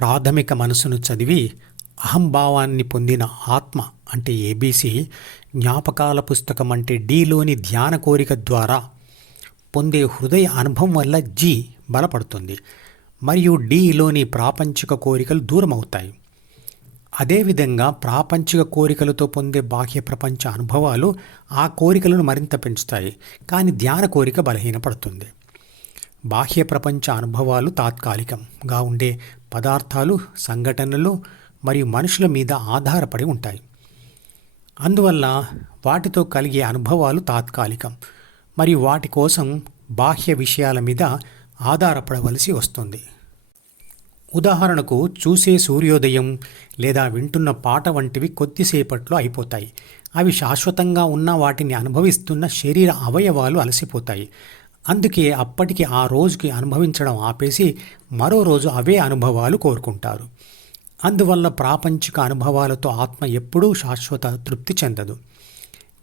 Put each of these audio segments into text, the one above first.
ప్రాథమిక మనసును చదివి అహంభావాన్ని పొందిన ఆత్మ అంటే ఏబీసీ, జ్ఞాపకాల పుస్తకం అంటే డీలోని ధ్యాన కోరిక ద్వారా పొందే హృదయ అనుభవం వల్ల జీ బలపడుతుంది మరియు డీలోని ప్రాపంచిక కోరికలు దూరమవుతాయి. అదేవిధంగా ప్రాపంచిక కోరికలతో పొందే బాహ్య ప్రపంచ అనుభవాలు ఆ కోరికలను మరింత పెంచుతాయి, కానీ ధ్యాన కోరిక బలహీనపడుతుంది. బాహ్య ప్రపంచ అనుభవాలు తాత్కాలికంగా ఉండే పదార్థాలు, సంఘటనలు మరియు మనుషుల మీద ఆధారపడి ఉంటాయి. అందువల్ల వాటితో కలిగే అనుభవాలు తాత్కాలికం మరియు వాటి కోసం బాహ్య విషయాల మీద ఆధారపడవలసి వస్తుంది. ఉదాహరణకు, చూసే సూర్యోదయం లేదా వింటున్న పాట వంటివి కొద్దిసేపట్లో అయిపోతాయి. అవి శాశ్వతంగా ఉన్న వాటిని అనుభవిస్తున్న శరీర అవయవాలు అలసిపోతాయి. అందుకే అప్పటికి ఆ రోజుకి అనుభవించడం ఆపేసి మరో రోజు అవే అనుభవాలు కోరుకుంటారు. అందువల్ల ప్రాపంచిక అనుభవాలతో ఆత్మ ఎప్పుడూ శాశ్వత తృప్తి చెందదు.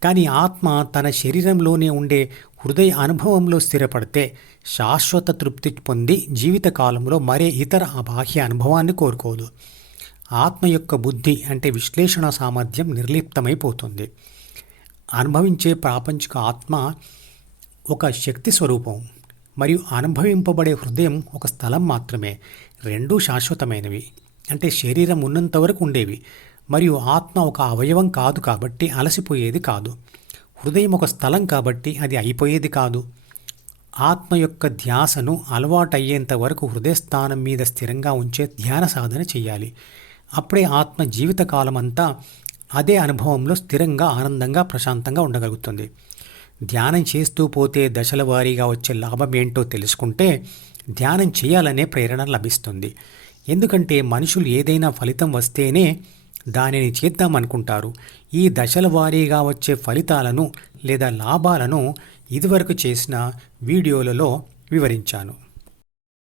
కానీ ఆత్మ తన శరీరంలోనే ఉండే హృదయ అనుభవంలో స్థిరపడితే శాశ్వత తృప్తి పొంది జీవితకాలంలో మరే ఇతర బాహ్య అనుభవాన్ని కోరుకోదు. ఆత్మ యొక్క బుద్ధి అంటే విశ్లేషణ సామర్థ్యం నిర్లిప్తమైపోతుంది. అనుభవించే ప్రాపంచిక ఆత్మ ఒక శక్తి స్వరూపం మరియు అనుభవింపబడే హృదయం ఒక స్థలం మాత్రమే. రెండూ శాశ్వతమైనవి, అంటే శరీరం ఉన్నంత వరకు ఉండేవి. మరియు ఆత్మ ఒక అవయవం కాదు కాబట్టి అలసిపోయేది కాదు. హృదయం ఒక స్థలం కాబట్టి అది అయిపోయేది కాదు. ఆత్మ యొక్క ధ్యాసను అలవాటయ్యేంత వరకు హృదయస్థానం మీద స్థిరంగా ఉంచే ధ్యాన సాధన చేయాలి. అప్పుడే ఆత్మ జీవితకాలం అంతా అదే అనుభవంలో స్థిరంగా, ఆనందంగా, ప్రశాంతంగా ఉండగలుగుతుంది. ధ్యానం చేస్తూ పోతే దశల వారీగా వచ్చే లాభం ఏంటో తెలుసుకుంటే ధ్యానం చేయాలనే ప్రేరణ లభిస్తుంది. ఎందుకంటే మనుషులు ఏదైనా ఫలితం వస్తేనే దానిని చేద్దామనుకుంటారు. ఈ దశల వారీగా వచ్చే ఫలితాలను లేదా లాభాలను ఇదివరకు చేసిన వీడియోలలో వివరించాను.